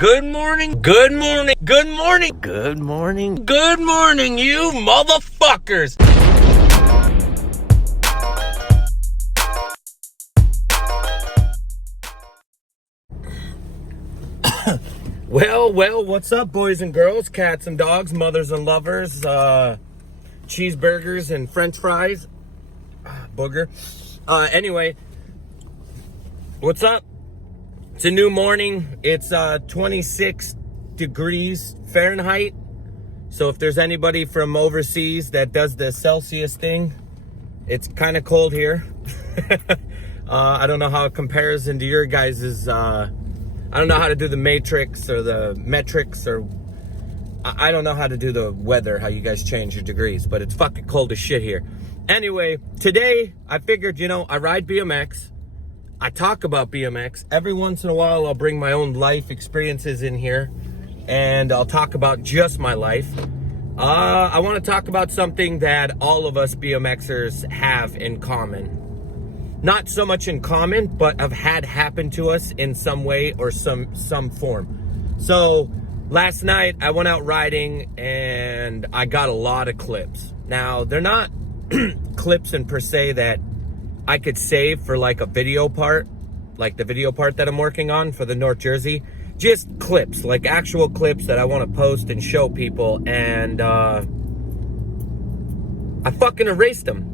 Good morning, good morning, good morning, good morning, good morning, you motherfuckers! Well, what's up, boys and girls, cats and dogs, mothers and lovers, cheeseburgers and french fries, booger. Anyway, what's up? It's a new morning. It's 26 degrees Fahrenheit. So if there's anybody from overseas that does the Celsius thing, it's kind of cold here. I don't know how it compares into your guys's, I don't know how to do the matrix or the metrics, or I don't know how to do the weather, how you guys change your degrees, but it's fucking cold as shit here. Anyway, today I figured, I ride BMX. I talk about BMX. Every once in a while, I'll bring my own life experiences in here, and I'll talk about just my life. I want to talk about something that all of us BMXers have in common. Not so much in common, but have had happen to us in some way or some form. So last night, I went out riding, and I got a lot of clips. Now, they're not clips in per se that I could save for like a video part, like the video part that I'm working on for the North Jersey. Just clips, like actual clips that I want to post and show people. And I fucking erased them.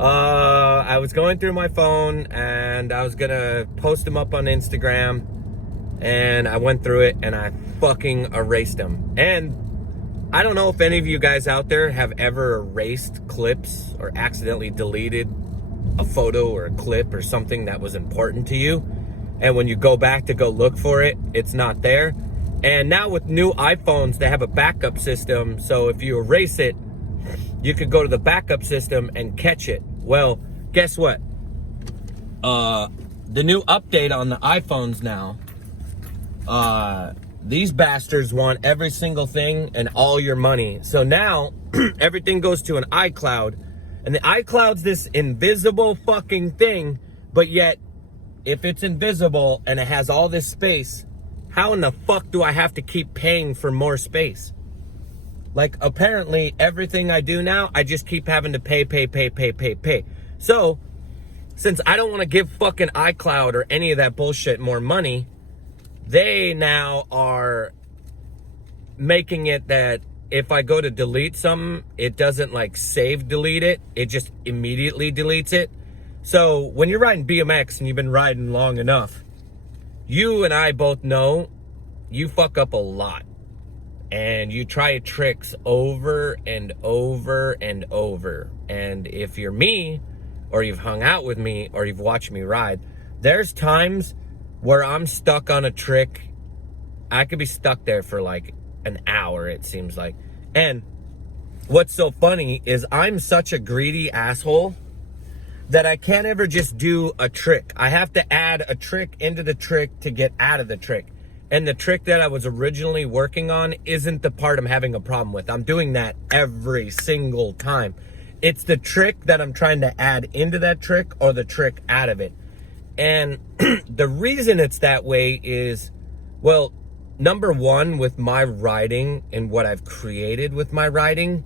I was going through my phone and I was gonna post them up on Instagram. And I went through it and I fucking erased them. And I don't know if any of you guys out there have ever erased clips or accidentally deleted a photo or a clip or something that was important to you. And when you go back to go look for it, it's not there. And now with new iPhones, they have a backup system. So if you erase it, you could go to the backup system and catch it. Well, guess what? The new update on the iPhones now, these bastards want every single thing and all your money. So now everything goes to an iCloud, and the iCloud's this invisible fucking thing, but yet if it's invisible and it has all this space, how in the fuck do I have to keep paying for more space? Like, apparently everything I do now, I just keep having to pay. So since I don't want to give fucking iCloud or any of that bullshit more money, they now are making it that if I go to delete something, it doesn't like save delete it. It just immediately deletes it. So when you're riding BMX and you've been riding long enough, you and I both know you fuck up a lot. And you try tricks over and over and over. And if you're me, or you've hung out with me, or you've watched me ride, there's times where I'm stuck on a trick. I could be stuck there for like an hour, it seems like. And what's so funny is I'm such a greedy asshole that I can't ever just do a trick. I have to add a trick into the trick to get out of the trick. And the trick that I was originally working on isn't the part I'm having a problem with. I'm doing that every single time. It's the trick that I'm trying to add into that trick or the trick out of it. And the reason it's that way is, well, number one, with my riding and what I've created with my riding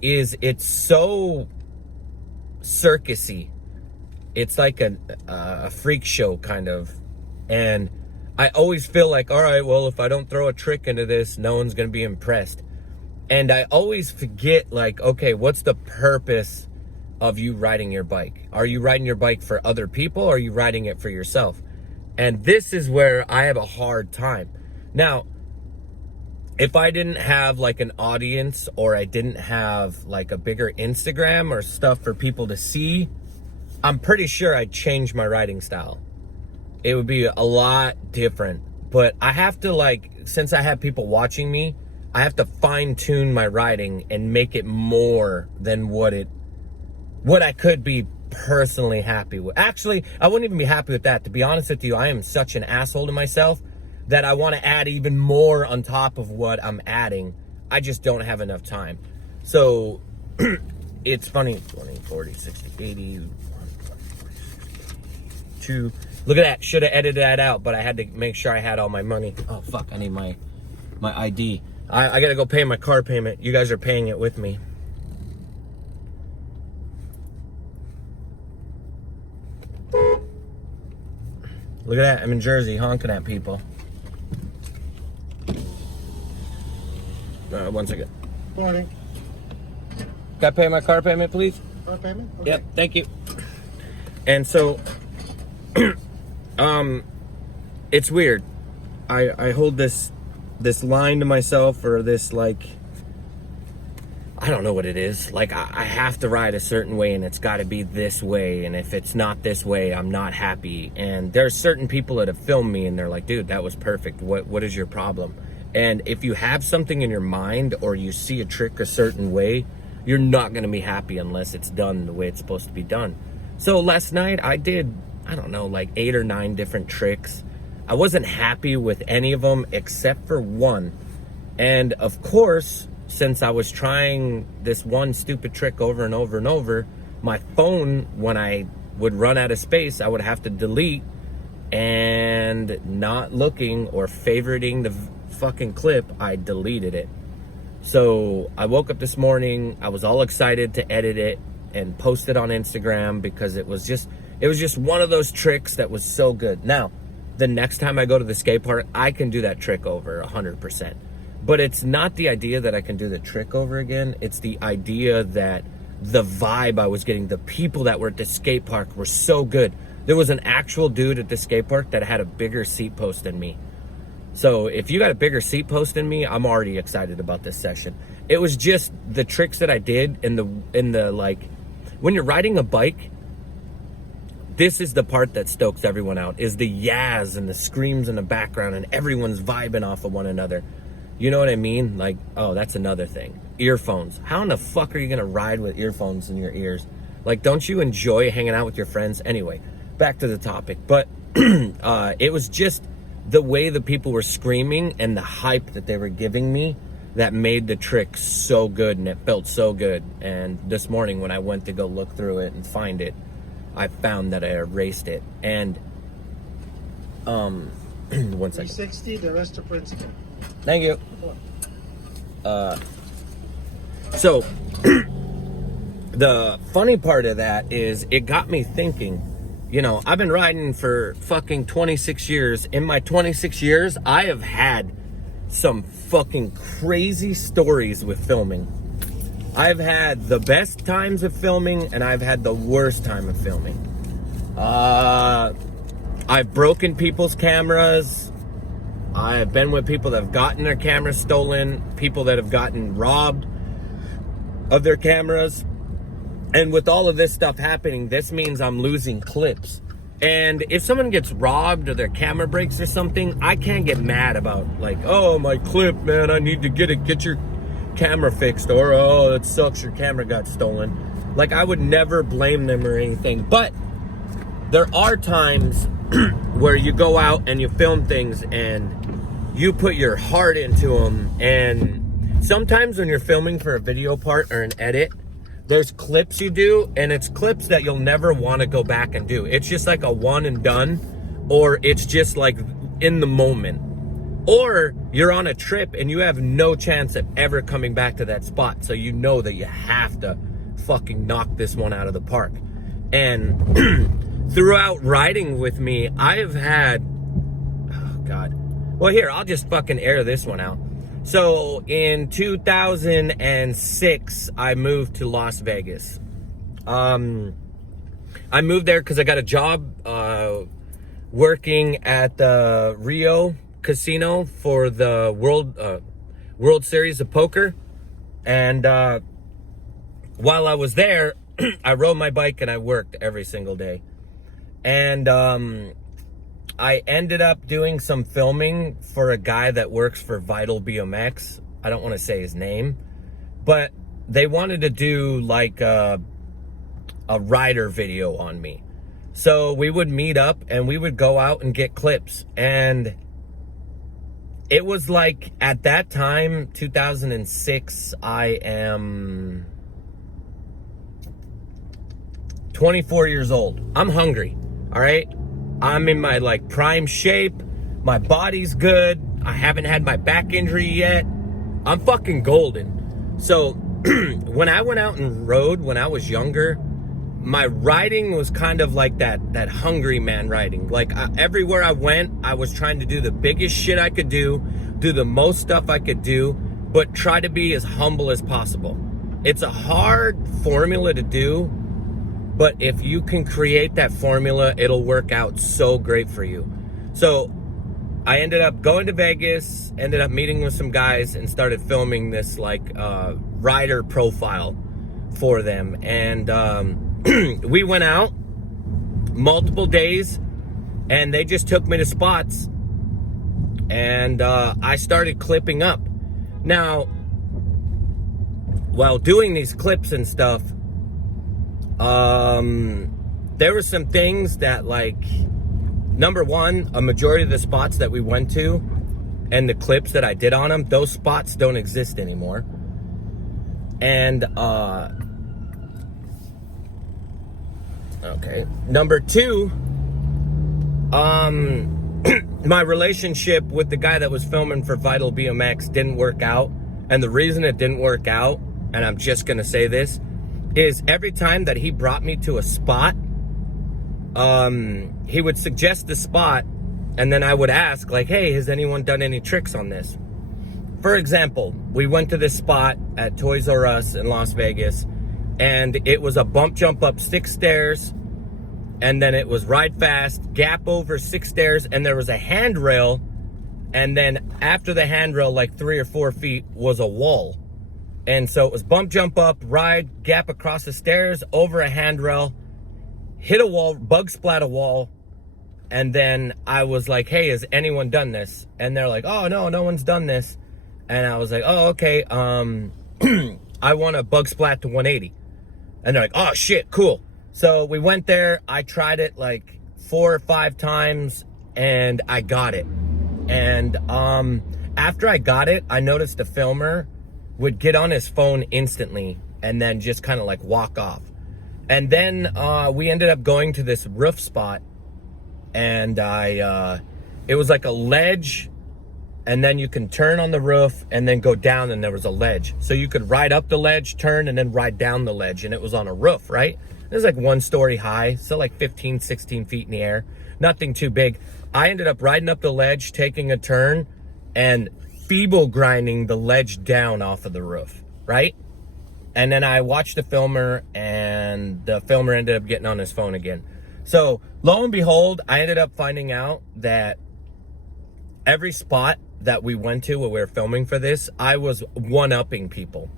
is it's so circusy. It's like a freak show kind of. And I always feel like, all right, well, if I don't throw a trick into this, no one's going to be impressed. And I always forget, like, okay, what's the purpose of you riding your bike? Are you riding your bike for other people, or are you riding it for yourself? And this is where I have a hard time. Now, if I didn't have like an audience, or I didn't have like a bigger Instagram or stuff for people to see, I'm pretty sure I'd change my riding style. It would be a lot different. But I have to, like, since I have people watching me, I have to fine tune my riding and make it more than what I could be personally happy with. Actually, I wouldn't even be happy with that. To be honest with you, I am such an asshole to myself that I want to add even more on top of what I'm adding. I just don't have enough time. So it's funny, 20, 40, 60, 80, 1, 2. Look at that. Should have edited that out, but I had to make sure I had all my money. Oh, fuck. I need my ID. I got to go pay my car payment. You guys are paying it with me. Look at that. I'm in Jersey honking at people. 1 second. Morning. Can I pay my car payment, please? Car payment? Okay. Yep, thank you. And so, it's weird. I hold this line to myself, or this, like, I don't know what it is. Like, I have to ride a certain way, and it's got to be this way. And if it's not this way, I'm not happy. And there's certain people that have filmed me, and they're like, dude, that was perfect. What is your problem? And if you have something in your mind, or you see a trick a certain way, you're not going to be happy unless it's done the way it's supposed to be done. So last night I did, I don't know, like 8 or 9 different tricks. I wasn't happy with any of them except for one. And of course, since I was trying this one stupid trick over and over and over, my phone, when I would run out of space, I would have to delete, and not looking or favoriting the fucking clip, I deleted it. So I woke up this morning, I was all excited to edit it and post it on Instagram, because it was just one of those tricks that was so good. Now, the next time I go to the skate park, I can do that trick over 100%. But it's not the idea that I can do the trick over again. It's the idea that the vibe I was getting, the people that were at the skate park were so good. There was an actual dude at the skate park that had a bigger seat post than me. So if you got a bigger seat post than me, I'm already excited about this session. It was just the tricks that I did in the like, when you're riding a bike, this is the part that stokes everyone out, is the yaz and the screams in the background, and everyone's vibing off of one another. You know what I mean? Like, oh, that's another thing. Earphones. How in the fuck are you gonna ride with earphones in your ears? Like, don't you enjoy hanging out with your friends? Anyway, back to the topic. But it was just the way the people were screaming and the hype that they were giving me that made the trick so good, and it felt so good. And this morning when I went to go look through it and find it, I found that I erased it. And 1 second. 360, the rest of principal. Thank you. So the funny part of that is, it got me thinking. You know, I've been riding for fucking 26 years. In my 26 years, I have had some fucking crazy stories with filming. I've had the best times of filming, and I've had the worst time of filming. I've broken people's cameras. I've been with people that have gotten their cameras stolen, people that have gotten robbed of their cameras. And with all of this stuff happening, this means I'm losing clips. And if someone gets robbed or their camera breaks or something, I can't get mad about, like, oh, my clip, man, I need to get your camera fixed, or, oh, it sucks, your camera got stolen. Like, I would never blame them or anything. But there are times where you go out and you film things and you put your heart into them. And sometimes when you're filming for a video part or an edit, there's clips you do, and it's clips that you'll never want to go back and do. It's just like a one and done, or it's just like in the moment. Or you're on a trip and you have no chance of ever coming back to that spot, so you know that you have to fucking knock this one out of the park. And throughout riding with me, I have had, oh God. Well, here, I'll just fucking air this one out. So in 2006, I moved to Las Vegas. I moved there because I got a job working at the Rio Casino for the World Series of Poker. And while I was there, I rode my bike and I worked every single day. And I ended up doing some filming for a guy that works for Vital BMX. I don't want to say his name, but they wanted to do like a rider video on me. So we would meet up and we would go out and get clips. And it was like, at that time, 2006, I am 24 years old. I'm hungry, all right? I'm in my like prime shape. My body's good. I haven't had my back injury yet. I'm fucking golden. So when I went out and rode when I was younger, my riding was kind of like that hungry man riding. Like everywhere I went, I was trying to do the biggest shit I could do the most stuff I could do, but try to be as humble as possible. It's a hard formula to do, but if you can create that formula, it'll work out so great for you. So I ended up going to Vegas, ended up meeting with some guys and started filming this like rider profile for them. And we went out multiple days and they just took me to spots and I started clipping up. Now, while doing these clips and stuff, there were some things that, like, number one, a majority of the spots that we went to and the clips that I did on them, those spots don't exist anymore. And okay, number two, my relationship with the guy that was filming for Vital BMX didn't work out. And the reason it didn't work out, and I'm just gonna say this, is every time that he brought me to a spot, he would suggest the spot, and then I would ask, like, hey, has anyone done any tricks on this? For example, we went to this spot at Toys R Us in Las Vegas, and it was a bump jump up 6 stairs, and then it was ride fast, gap over 6 stairs, and there was a handrail, and then after the handrail, like 3 or 4 feet, was a wall. And so it was bump jump up, ride, gap across the stairs, over a handrail, hit a wall, bug splat a wall, and then I was like, hey, has anyone done this? And they're like, oh, no one's done this. And I was like, oh, okay, I want a bug splat to 180. And they're like, oh, shit, cool. So we went there, I tried it like 4 or 5 times, and I got it. And after I got it, I noticed the filmer would get on his phone instantly and then just kind of like walk off. And then we ended up going to this roof spot, and it was like a ledge, and then you can turn on the roof and then go down, and there was a ledge. So you could ride up the ledge, turn, and then ride down the ledge, and it was on a roof, right? It was like 1 story high, so like 15, 16 feet in the air. Nothing too big. I ended up riding up the ledge, taking a turn, and feeble grinding the ledge down off of the roof, right? And then I watched the filmer, and the filmer ended up getting on his phone again. So lo and behold, I ended up finding out that every spot that we went to when we were filming for this, I was one-upping people.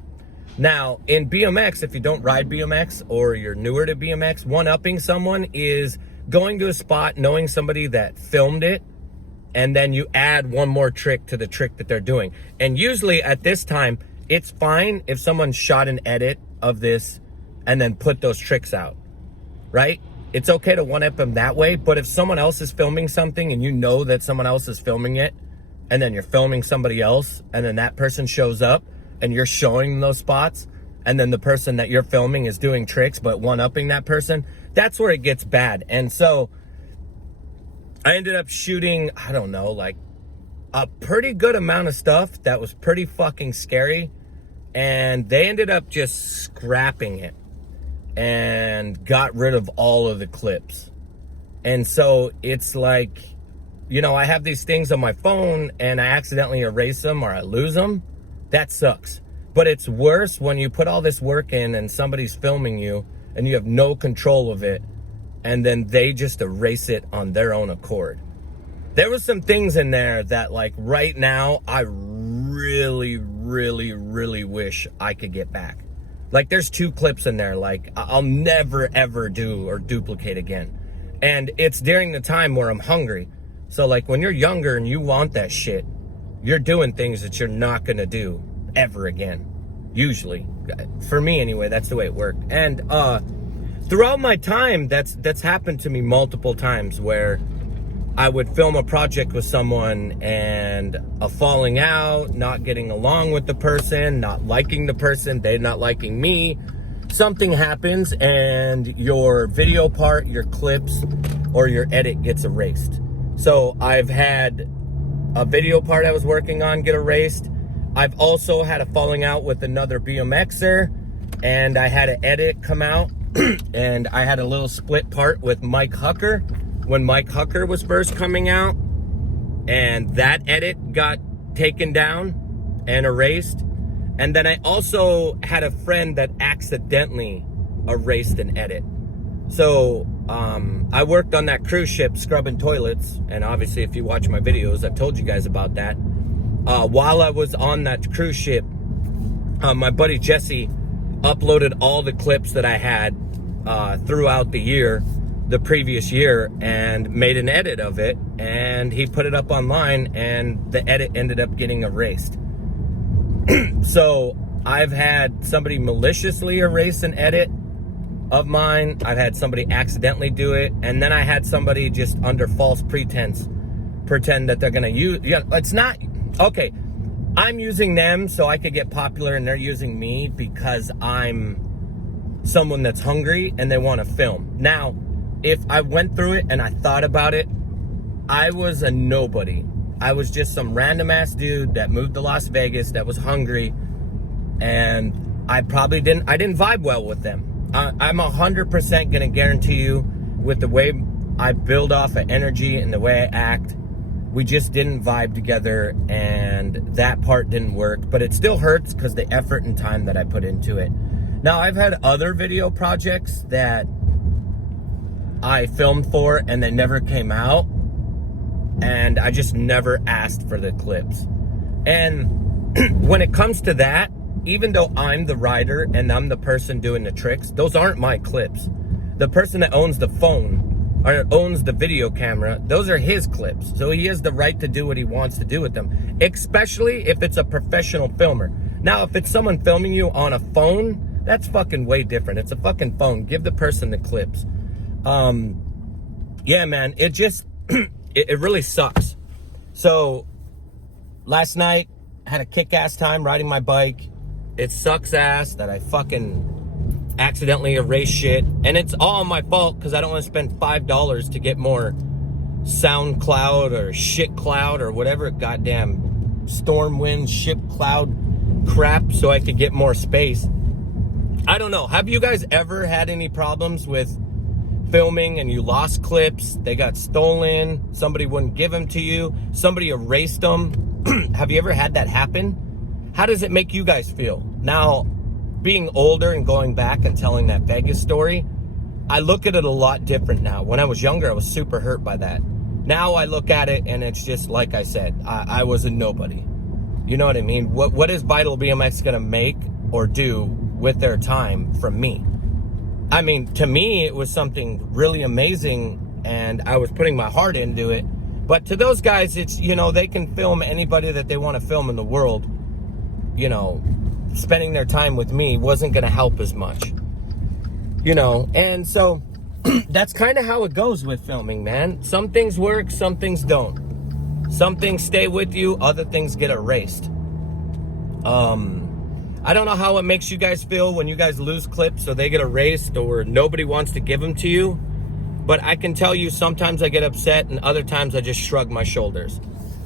Now, in BMX, if you don't ride BMX or you're newer to BMX, one-upping someone is going to a spot, knowing somebody that filmed it, and then you add one more trick to the trick that they're doing. And usually at this time, it's fine if someone shot an edit of this and then put those tricks out, right? It's okay to one-up them that way, but if someone else is filming something and you know that someone else is filming it, and then you're filming somebody else, and then that person shows up, and you're showing those spots, and then the person that you're filming is doing tricks but one-upping that person, that's where it gets bad. And so I ended up shooting, I don't know, like a pretty good amount of stuff that was pretty fucking scary, and they ended up just scrapping it and got rid of all of the clips. And so it's like, you know, I have these things on my phone and I accidentally erase them or I lose them. That sucks. But it's worse when you put all this work in and somebody's filming you and you have no control of it, and then they just erase it on their own accord. There was some things in there that, like, right now, I really, really, really wish I could get back. Like, there's 2 clips in there, like, I'll never, ever do or duplicate again. And it's during the time where I'm hungry. So, like, when you're younger and you want that shit, you're doing things that you're not gonna do ever again. Usually. For me, anyway, that's the way it worked. And throughout my time, that's happened to me multiple times where I would film a project with someone and a falling out, not getting along with the person, not liking the person, they not liking me. something happens and your video part, your clips, or your edit gets erased. So I've had a video part I was working on get erased. I've also had a falling out with another BMXer, and I had an edit come out, and I had a little split part with Mike Hucker when Mike Hucker was first coming out, and that edit got taken down and erased. And then I also had a friend that accidentally erased an edit. So I worked on that cruise ship scrubbing toilets, and obviously if you watch my videos, I've told you guys about that. While I was on that cruise ship, my buddy Jesse uploaded all the clips that I had throughout the previous year, and made an edit of it, and he put it up online, and the edit ended up getting erased. So I've had somebody maliciously erase an edit of mine. I've had somebody accidentally do it, and then I had somebody just under false pretense pretend that they're gonna use. Yeah, it's not okay. I'm using them so I could get popular, and they're using me because I'm someone that's hungry and they want to film. Now, if I went through it and I thought about it, I was a nobody. I was just some random ass dude that moved to Las Vegas that was hungry, and I didn't vibe well with them. I'm 100% gonna guarantee you, with the way I build off of energy and the way I act, we just didn't vibe together, and that part didn't work. But it still hurts because the effort and time that I put into it. Now, I've had other video projects that I filmed for and they never came out, and I just never asked for the clips. And when it comes to that, even though I'm the rider and I'm the person doing the tricks, those aren't my clips. The person that owns the phone or owns the video camera, those are his clips. So he has the right to do what he wants to do with them, especially if it's a professional filmer. Now, if it's someone filming you on a phone, that's fucking way different. It's a fucking phone. Give the person the clips. Yeah, man, it just, it really sucks. So last night, had a kick-ass time riding my bike. It sucks ass that I fucking accidentally erased shit. And it's all my fault because I don't want to spend $5 to get more SoundCloud or ShitCloud or whatever goddamn Stormwind ship cloud crap so I could get more space. I don't know. Have you guys ever had any problems with filming and you lost clips? They got stolen. Somebody wouldn't give them to you. Somebody erased them. Have you ever had that happen? How does it make you guys feel? Now, being older and going back and telling that Vegas story, I look at it a lot different now. When I was younger, I was super hurt by that. Now I look at it and it's just like I said, I was a nobody. You know what I mean? What is Vital BMX gonna make or do with their time from me? I mean, to me, it was something really amazing and I was putting my heart into it. But to those guys, it's, you know, they can film anybody that they want to film in the world. You know, spending their time with me wasn't going to help as much. You know, and so that's kind of how it goes with filming, man. Some things work, some things don't. Some things stay with you, other things get erased. I don't know how it makes you guys feel when you guys lose clips or they get erased or nobody wants to give them to you. But I can tell you sometimes I get upset and other times I just shrug my shoulders.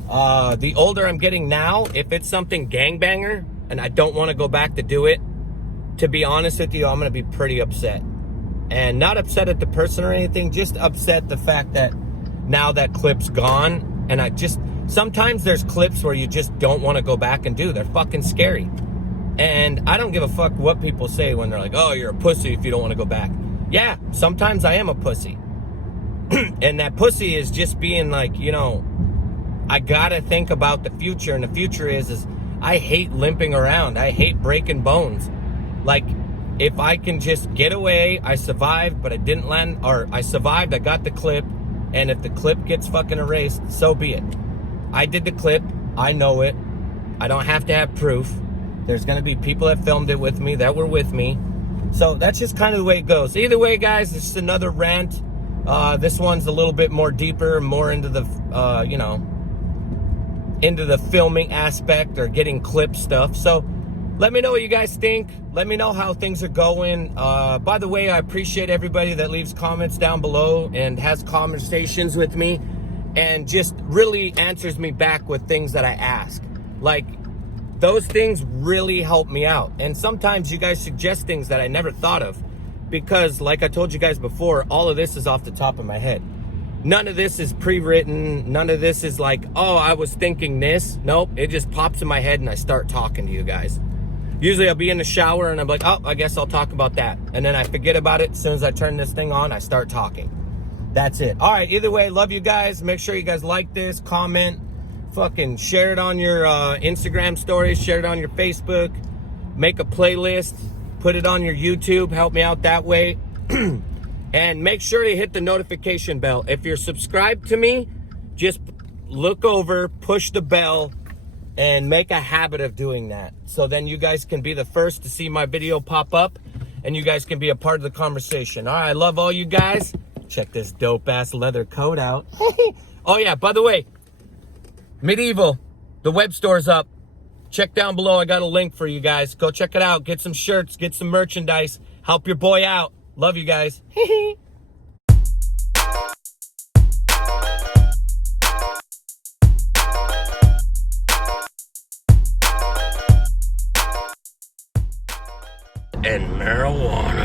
The older I'm getting now, if it's something gangbanger and I don't want to go back to do it, to be honest with you, I'm going to be pretty upset. And not upset at the person or anything, just upset the fact that now that clip's gone. And sometimes there's clips where you just don't want to go back and do. They're fucking scary. And I don't give a fuck what people say when they're like, oh, you're a pussy if you don't want to go back. Yeah, sometimes I am a pussy. And that pussy is just being like, you know, I gotta think about the future. And the future is I hate limping around. I hate breaking bones. Like, if I can just get away, I survived, but I didn't land, or I survived, I got the clip. And if the clip gets fucking erased, so be it. I did the clip. I know it. I don't have to have proof. There's going to be people that filmed it with me, that were with me. So that's just kind of the way it goes. Either way, guys, this is another rant. This one's a little bit more deeper, more into the, you know, into the filming aspect or getting clip stuff. So let me know what you guys think. Let me know how things are going. By the way, I appreciate everybody that leaves comments down below and has conversations with me and just really answers me back with things that I ask. Like, those things really help me out. And sometimes you guys suggest things that I never thought of because, like I told you guys before, all of this is off the top of my head. None of this is pre-written. None of this is like, oh, I was thinking this. Nope, it just pops in my head and I start talking to you guys. Usually I'll be in the shower and I'm like, oh, I guess I'll talk about that. And then I forget about it. As soon as I turn this thing on, I start talking. That's it. All right, either way, love you guys. Make sure you guys like this, comment, fucking share it on your Instagram stories, share it on your Facebook, make a playlist, put it on your YouTube, help me out that way. And make sure to hit the notification bell. If you're subscribed to me, just look over, push the bell, and make a habit of doing that. So then you guys can be the first to see my video pop up, and you guys can be a part of the conversation. All right, I love all you guys. Check this dope-ass leather coat out. Oh, yeah, by the way, Medieval, the web store's up. Check down below. I got a link for you guys. Go check it out. Get some shirts. Get some merchandise. Help your boy out. Love you guys. And marijuana.